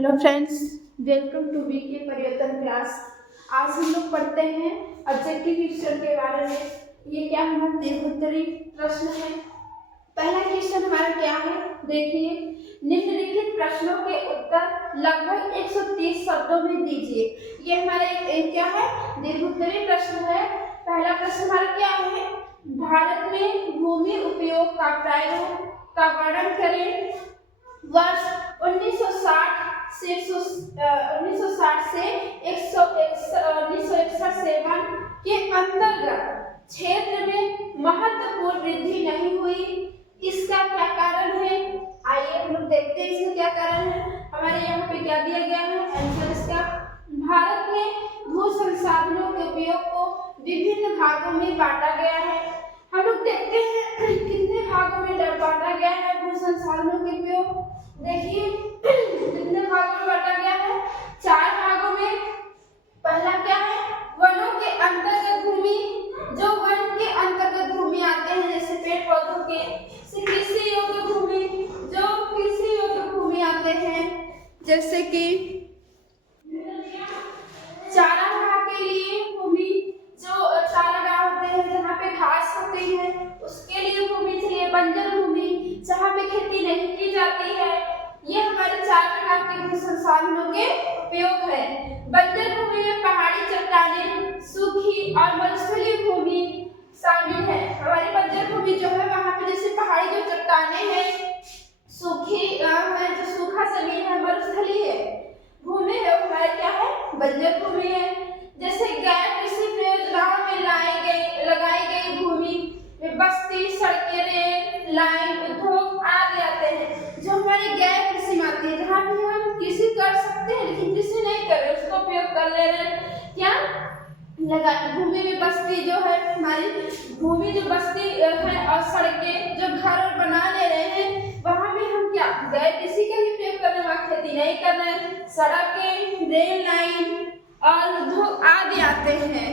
Hello friends, welcome to VK Parivartan class. आज हम लोग पढ़ते हैं ऑब्जेक्टिव क्वेश्चन के बारे में। ये क्या हमारा देवोत्तरी प्रश्न है। पहला क्वेश्चन हमारा क्या है, देखिए, निम्नलिखित प्रश्नों के उत्तर लगभग 130 शब्दों में दीजिए। ये हमारा एक क्या है, देवोत्तरी प्रश्न है। पहला प्रश्न हमारा क्या है, भारत में भूमि उपयोग का प्रारूप का वर्णन करें। वर्ष 1960 से 1961 के अंतर्गत क्षेत्र में महत्वपूर्ण वृद्धि नहीं हुई, इसका क्या कारण है। आइए हम लोग देखते हैं इसका क्या कारण है। हमारे यहाँ पे क्या दिया गया है आंसर इसका, भारत में भू संसाधनों के उपयोग को विभिन्न भागों में बांटा गया है। हम लोग देखते हैं कितने भागों में बांटा गया है भू संसाधनों के उपयोग। देखिए कितने भागों में बांटा गया है, 4 भागों में। पहला क्या है, वनों के अंतर्गत भूमि, जो वन के अंतर्गत भूमि आते हैं जैसे पेड़ पौधों के। कृषि योग्य भूमि, जो कृषि योग्य भूमि आते हैं जैसे कि चारागाह के लिए भूमि, जो चारागाह होते हैं जहाँ पे घास होती है उसके लिए भूमि चाहिए। बंजर भूमि जहाँ पे खेती नहीं की जाती है। ये हमारे 4 प्रकार के भू संसाधनों के उपयोग है। बंजर भूमि में पहाड़ी चट्टानें, सूखी और मरुस्थलीय भूमि शामिल है। हमारी बंजर भूमि जो है वहाँ पे जैसे पहाड़ी जो चट्टानें हैं, सूखी है जो सूखा जमीन है, मरुस्थलीय भूमि है, हमारे क्या है, बंजर भूमि है। जैसे गैर कृषि प्रयोजनाओं में लगाई गई भूमि में बस्ती, सड़कें, रेल लाइन, उद्योग आदि आते हैं। जो हमारी गैर कृषि में आती है, जहाँ भी हम कृषि कर सकते हैं लेकिन कृषि नहीं कर रहे, उसको उपयोग कर ले रहे हैं क्या, लगा भूमि में बस्ती जो है, हमारी भूमि जो बस्ती है और सड़कें जो घर और बना ले रहे हैं, वहाँ भी हम क्या गैर कृषि का ही उपयोग कर रहे हैं, वहाँ खेती नहीं कर रहे हैं। सड़कें, रेल लाइन और उद्योग आदि आते हैं।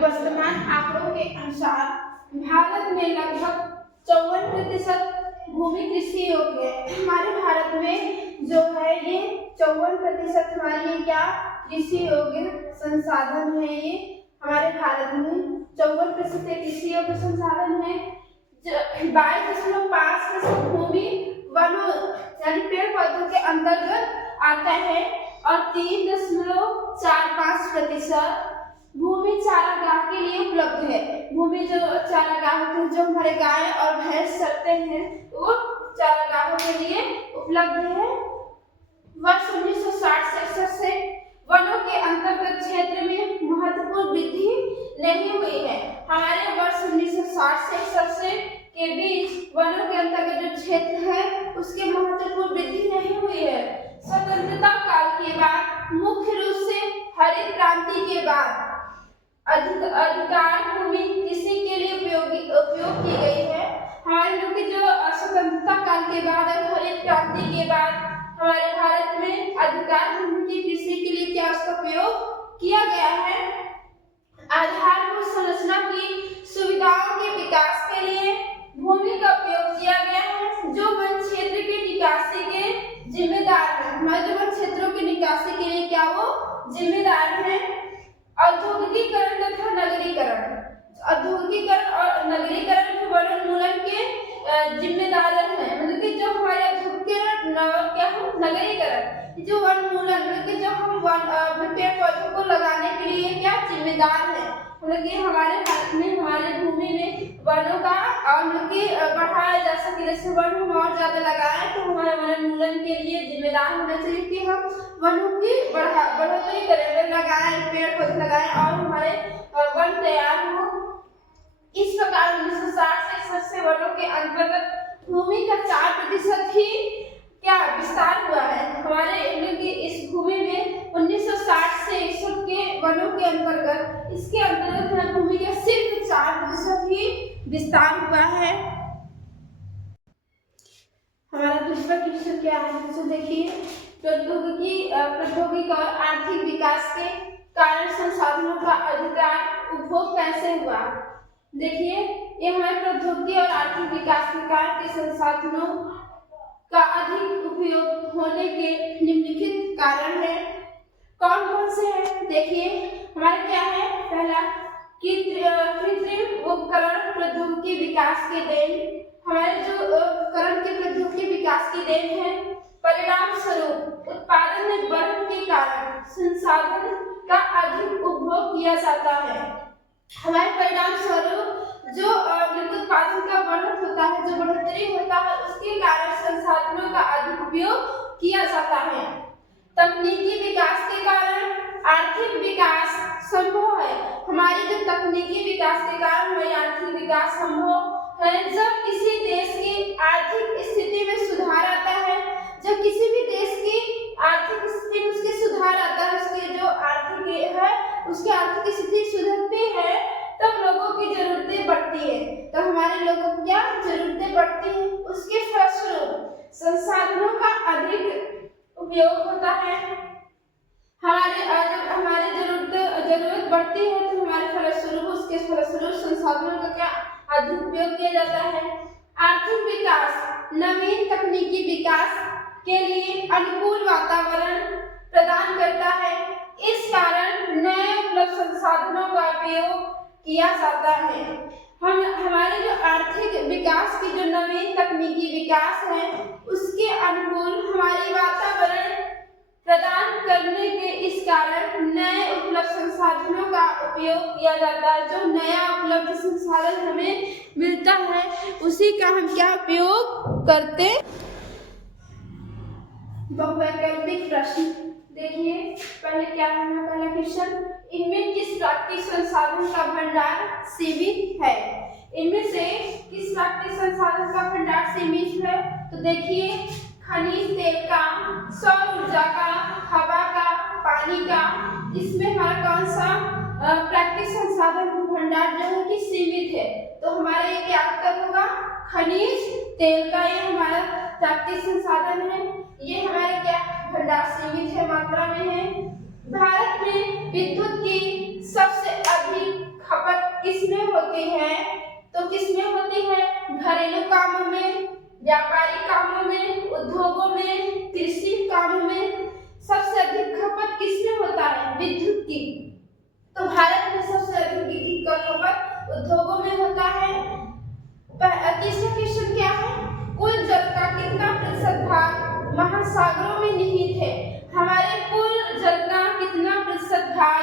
वर्तमान आंकड़ों के अनुसार भारत में लगभग 54% भूमि कृषि योग्य है। हमारे भारत में जो है ये 54% हमारे लिए क्या कृषि योग्य संसाधन है। ये हमारे भारत में 54% कृषि योग्य संसाधन है। 22.5% भूमि वनों यानी पेड़ पौधों के अंतर्गत आता है और 3.45% भूमि चारागाह के लिए उपलब्ध है। भूमि जो चारागाह होते हैं, जो हमारे गाय और भैंस चरते हैं, वो चारागाहों के लिए उपलब्ध है। वर्ष 1960 से वनों के अंतर्गत क्षेत्र में महत्वपूर्ण वृद्धि नहीं हुई है। हमारे वर्ष 1960 से के बीच वनों के अंतर्गत जो क्षेत्र है उसके महत्वपूर्ण वृद्धि नहीं हुई है। स्वतंत्रता काल के बाद मुख्य रूप से हरित क्रांति के बाद अधिकार भूमि कृषि के लिए उपयोग की गई है। हमारे लोग की जो स्वतंत्रता काल के बाद और हरित क्रांति के बाद हमारे भारत में अधिकार भूमि की कृषि के लिए क्या उसका उपयोग किया गया है। आधारभूत संरचना की सुविधाओं के विकास के लिए भूमि का उपयोग किया गया है, जो वन क्षेत्र के निकासी के जिम्मेदार है। हमारे जो वन क्षेत्रों के निकासी के लिए क्या वो जिम्मेदार है। औद्योगिकीकरण तथा नगरीकरण, औद्योगिकीकरण और नगरीकरण वनोन्मूलन के जिम्मेदार हैं। मतलब कि जो हमारे औद्योगिकीकरण क्या है, नगरीकरण, जो वनोन्मूलन मतलब कि जो हम पेड़ पौधों को लगाने के लिए क्या जिम्मेदार है। मतलब कि हमारे भारत में हमारे भूमि में वनों का और मतलब कि बढ़ाया जा सके। जैसे वन हम और ज्यादा लगाएं तो हमारे वनोन्मूलन के लिए जिम्मेदार होना चाहिए कि हम वनों की बढ़ोतरी करें, लगाएं, पेड़ पौधे लगाएं और हमारे वन तैयार हो। इस प्रकार 1960 से वनों के अंतर्गत भूमि का 4% ही क्या विस्तार हुआ है। हमारे इस भूमि में 1960 से 61 के वनों के अंतर्गत इसके अंतर्गत भूमि का सिर्फ 4% ही विस्तार हुआ है। हमारा दूसरा क्वेश्चन क्या है, तो देखिए, प्रौद्योगिकी और आर्थिक विकास के कारण संसाधनों का अधिकार उपभोग कैसे हुआ। देखिए, ये हमारे प्रौद्योगिकी और आर्थिक विकास के कारण के संसाधनों का अधिक उपयोग होने के निम्नलिखित कारण है। कौन कौन से हैं? देखिए, हमारे क्या है? पहला, कृत्रिम उपकरण प्रौद्योगिकी विकास के देन। हमारे जो उपकरण के प्रौद्योगिकी विकास की देन है। परिणाम स्वरूप उत्पादन में बढ़त के कारण संसाधन का अधिक उपभोग किया जाता है। हमारे परिणाम स्वरूप जो उत्पादन का बढ़त होता है, जो बढ़ोतरी होता है, उसके कारण संसाधनों का अधिक उपयोग किया जाता है। तकनीकी विकास के कारण आर्थिक विकास संभव है। हमारी जो तकनीकी विकास के कारण हमारी आर्थिक विकास संभव है। जब किसी देश की आर्थिक स्थिति में सुधार आता है, जब किसी भी देश की आर्थिक स्थिति में उसके सुधार आता है, उसके जो आर्थिक है उसकी आर्थिक स्थिति सुधरती है, तब लोगों की जरूरतें बढ़ती है। तो हमारे लोगों की क्या जरूरतें बढ़ती हैं, उसके फलस्वरूप संसाधनों का अधिक उपयोग होता है। जब हमारी जरूरत बढ़ती है तो हमारे उसके फलस्वरूप संसाधनों का क्या अधिक उपयोग किया जाता है। आर्थिक विकास नवीन तकनीकी विकास के लिए अनुकूल वातावरण प्रदान करता है। इस कारण नए उपलब्ध संसाधनों का उपयोग किया जाता है। हमारे जो आर्थिक विकास की जो नवीन तकनीकी विकास है, उसके अनुकूल हमारी वातावरण प्रदान करने के इस कारण नए उपलब्ध संसाधनों का उपयोग किया जाता है। जो नया उपलब्ध संसाधन हमें मिलता है, उसी का हम क्या उपयोग करते। बहुवैकल्पिक प्रश्न देखिए, पहले क्या है पहला क्वेश्चन, इनमें किस प्राकृतिक संसाधन का भंडार सीमित है? इनमें से किस प्राकृतिक संसाधन का भंडार सीमित है? तो देखिए, खनिज तेल का, सौर ऊर्जा का, हवा का, पानी का, इसमें हमारा कौन सा प्राकृतिक संसाधन भंडार जो है कि सीमित है? तो हमारा ये क्या उत्तर होगा? खनिज तेल का ये हमारा प्राकृतिक संसाधन है। ये हमारे क्या भंडार सीमित है, मात्रा में है। भारत में विद्युत की सबसे अधिक खपत किसमें होती है? तो किसमें होती है? घरेलू कामों में, व्यापारिक कामों में, उद्योगों में, कृषि कामों में सबसे अधिक खपत किसमें होता है? विद्युत की। तो भारत में सबसे अधिक विद्युत का खपत उद्योगों में होता है। तीसरा क्वेश्चन क्या है? कुल जल का कितना प्रतिशत भाग महासागरों में निहित है? हमारे कुल जल का कितना प्रतिशत भाग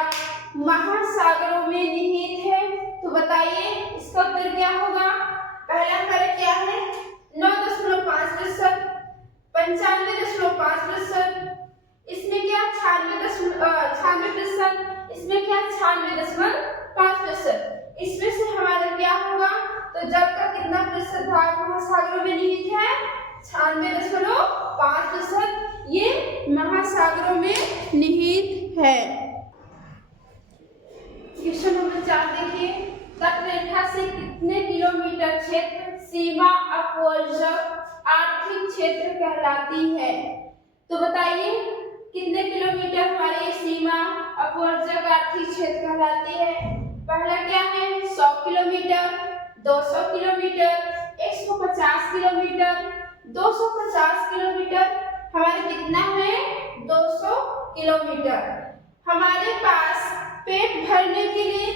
महासागरों में निहित है? तो बताइए इसका उत्तर क्या होगा? पहला हमारा क्या है? 9.5%, 95.5%, इसमें क्या 96%, इसमें क्या 96.5%। इसमें से हमारा क्या होगा? तो जल का कितना प्रतिशत भाग महासागरों में निहित है? 96.5%, ये महासागरों में निहित है। क्वेश्चन नंबर 4 देखिए, तटरेखा से कितने किलोमीटर क्षेत्र सीमा अपवर्जक आर्थिक क्षेत्र कहलाती है? तो बताइए कितने किलोमीटर हमारी सीमा अपवर्जक आर्थिक क्षेत्र कहलाती है? पहला क्या है? 100 किलोमीटर, 200 किलोमीटर, 150 किलोमीटर, 250 किलोमीटर। हमारे कितना है? 200 किलोमीटर। हमारे पास पेट भरने के लिए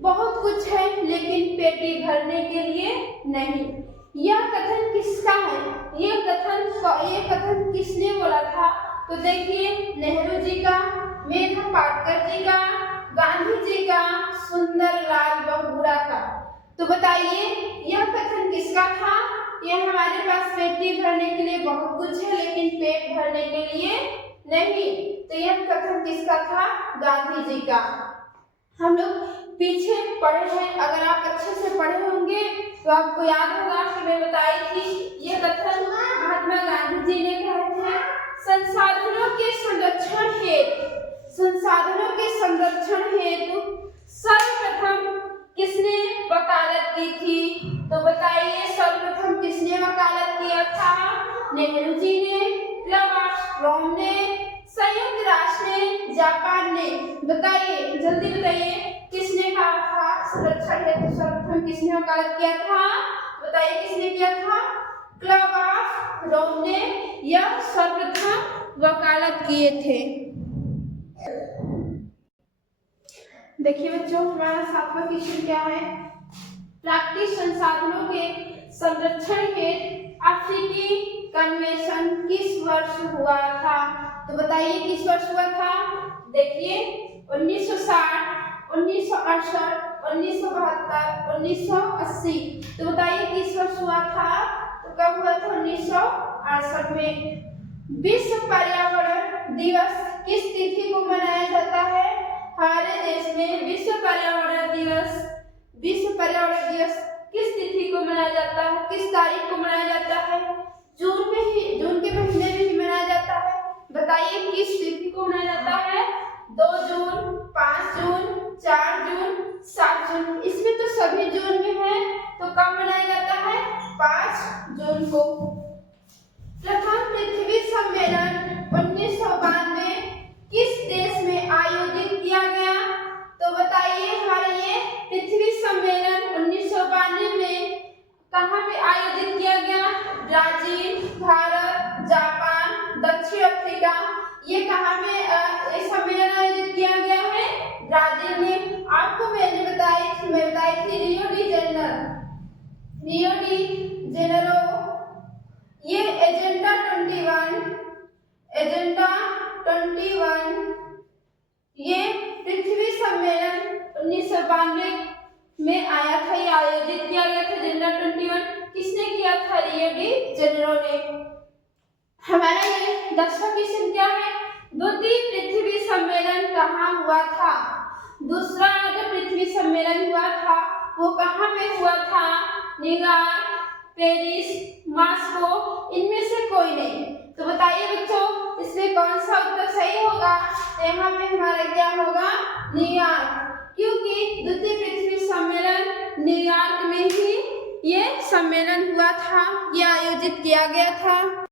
बहुत कुछ है, लेकिन पेटी भरने के लिए नहीं। यह कथन किसका है? ये कथन किसने बोला था? तो देखिए, नेहरू जी का, मेधा पाटकर जी का, गांधी जी का, सुंदरलाल बहुगुणा का। तो बताइए यह कथन किसका था? यह हमारे पास पेटी भरने के लिए बहुत कुछ है, लेकिन पेट भरने के लिए नहीं। तो यह कथन किसका था? गांधी जी का। हम लोग पीछे पढ़े हैं, अगर आप अच्छे से पढ़े होंगे तो आपको याद होगा कि मैं बताई थी यह कथन महात्मा गांधी जी ने कहे थे। संसाधनों के संरक्षण हेतु सर्वप्रथम किसने वकालत की थी? तो बताइए सर्वप्रथम किसने वकालत किया था? नेहरू जी ने, क्लब ऑफ रोम ने, संयुक्त राष्ट्र ने, जापान ने। बताइए जल्दी बताइए किसने कहा था संरक्षण हेतु सर्वप्रथम किसने वकालत किया था? बताइए किसने किया था? क्लब ऑफ रोम ने यह सर्वप्रथम किए थे। देखिए बच्चों, हमारा 7वां क्वेश्चन क्या है? प्राकृतिक संसाधनों के संरक्षण हेतु अफ्रीकी कन्वेंशन किस वर्ष हुआ था? तो बताइए किस वर्ष हुआ था? देखिए 1960, 1968, 1972, 1980। तो बताइए किस वर्ष हुआ था? तो कब हुआ था? 1968 में। विश्व पर्यावरण दिवस किस तिथि को मनाया जाता है? हमारे देश में विश्व पर्यावरण दिवस किस तिथि को मनाया जाता है? किस तारीख को मनाया जाता है? जून के महीने में ही मनाया जाता है। बताइए किस तिथि को मनाया जाता है? 2 जून, 5 जून, 4 जून, 7 जून। इसमें तो सभी जून में है, तो कब मनाया जाता है? 5 जून को। प्रथम पृथ्वी सम्मेलन 1992 किस देश में आयोजित किया गया? तो बताइए हमारा ये पृथ्वी सम्मेलन 1992 में कहाँ पे आयोजित किया गया? ब्राजील, भारत, जापान, दक्षिण अफ्रीका, ये कहाँ में ये सम्मेलन आयोजित किया गया है? ब्राजील में। आपको मैं बताई थी रियो डी जेनेरो। ये एजेंडा 21 ये पृथ्वी सम्मेलन 1992 में आया था, ये आयोजित किया गया था। एजेंडा 21 किसने किया था? रियो डी जेनेरो ने। हमारा ये 10वां क्वेश्चन क्या है? द्वितीय पृथ्वी सम्मेलन कहाँ हुआ था? दूसरा जो पृथ्वी सम्मेलन हुआ था वो कहाँ पे हुआ था? न्यूयॉर्क, पेरिस, मॉस्को, इनमें से कोई नहीं। तो बताइए बच्चों, इसमें कौन सा उत्तर सही होगा? यहाँ पे हमारा क्या होगा? न्यूयॉर्क, क्योंकि द्वितीय पृथ्वी सम्मेलन न्यूयॉर्क में ही ये सम्मेलन हुआ था, ये आयोजित किया गया था।